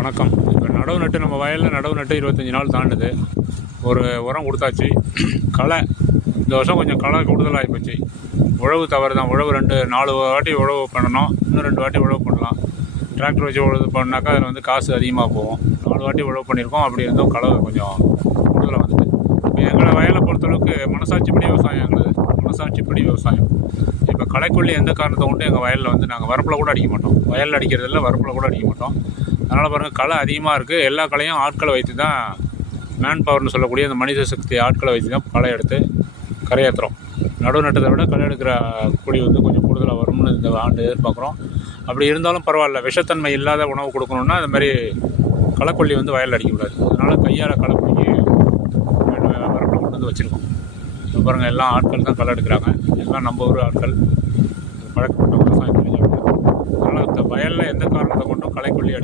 வணக்கம். இப்போ நடவு நட்டு நம்ம வயலில் நடவு நட்டு 25 நாள் தாண்டுது. ஒரு உரம் கொடுத்தாச்சு. களை இந்த வருஷம் கொஞ்சம் களை கூடுதலாகி போச்சு. உழவு தவறு தான். உழவு 4 வாட்டி உழவு பண்ணணும். இன்னும் 2 வாட்டி உழவு பண்ணலாம். டிராக்டர் வச்சு உழவு பண்ணாக்கா அதில் வந்து காசு அதிகமாக போகும். 4 வாட்டி உழவு பண்ணியிருக்கோம். அப்படி இருந்தும் களை கொஞ்சம் கூடுதலாக வந்தது. இப்போ எங்களை வயலை பொறுத்தளவுக்கு மனசாட்சிப்படி விவசாயம் எங்களுது. மனசாட்சிப்படி விவசாயம். இப்போ களைக்கொல்லி எந்த காரணத்தை கொண்டு எங்கள் வயலில் வந்து நாங்கள் வரப்பில் கூட அடிக்க மாட்டோம். வயலில் அடிக்கிறதில்ல, வரப்பில் கூட அடிக்க மாட்டோம். அதனால் பாருங்கள், களை அதிகமாக இருக்குது. எல்லா களையும் ஆட்களை வைத்து தான், மேன் பவர்னு சொல்லக்கூடிய அந்த மனித சக்தி ஆட்களை வைத்து தான் களை எடுத்து கரையேற்றுறோம். நடுவு நட்டதை விட களை எடுக்கிற கூலி வந்து கொஞ்சம் கூடுதலாக வரும்னு இந்த ஆண்டு எதிர்பார்க்குறோம். அப்படி இருந்தாலும் பரவாயில்ல, விஷத்தன்மை இல்லாத உணவு கொடுக்கணுன்னா அது மாதிரி களைக்கொல்லி வந்து வயலில் அடிக்கக்கூடாது. அதனால் கையால் களைக்கொல்லி வரப்பில் கொண்டு வந்து வச்சுருக்கோம். இப்போ பாருங்கள், எல்லாம் ஆட்கள் தான் களை எடுக்கிறாங்க. எல்லாம் நம்ம ஊர் ஆட்கள், பழக்கப்பட்ட விவசாயம் தெரிஞ்சவங்க. அதனால் இந்த வயலில் எந்த காரணத்தை கொண்டும் களைக்கொல்லி அடிக்க